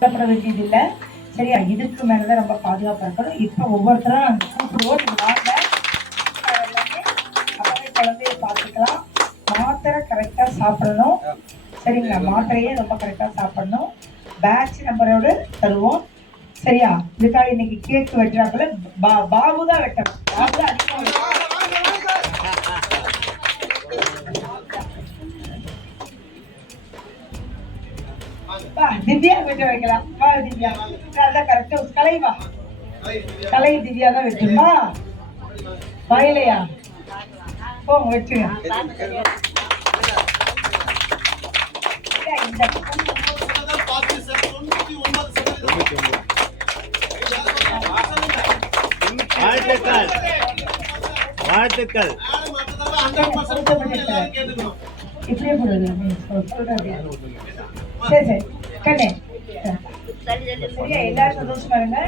கவலைப்பட வேண்டியது இல்லை. சரியா? இதுக்கு மேலதான் ரொம்ப பாதுகாப்பா இருக்கணும். இப்ப ஒவ்வொருத்தரும் கூப்பிடுவோம், நீங்க வாங்க. எல்லாமே அப்பவே குழந்தைய பார்த்துக்கலாம். மாத்திரை கரெக்டா சாப்பிடணும். சரிங்களா? மாத்திரையே ரொம்ப கரெக்டா சாப்பிடணும். பேட்ச் நம்பரோட தருவோம். சரியா? இதுக்காக இன்னைக்கு கேக் வெட்டுறாப்புல பாபு தான் வெட்டணும். பாபு தான் அதிகமா திவ்யா வெட்ட வைக்கலாம். வா திவ்யா, அதான் கரெக்டா கலை. வா கலை, திவ்யா தான் வெட்டுமா? வயலையா? போங்க வெட்டுங்க. வாழ்த்துக்கள். இப்படியே போடுறது சொல்றது. சரி சரி கண்ணே, சரியா? எல்லாரும் சந்தோஷமா இருங்க.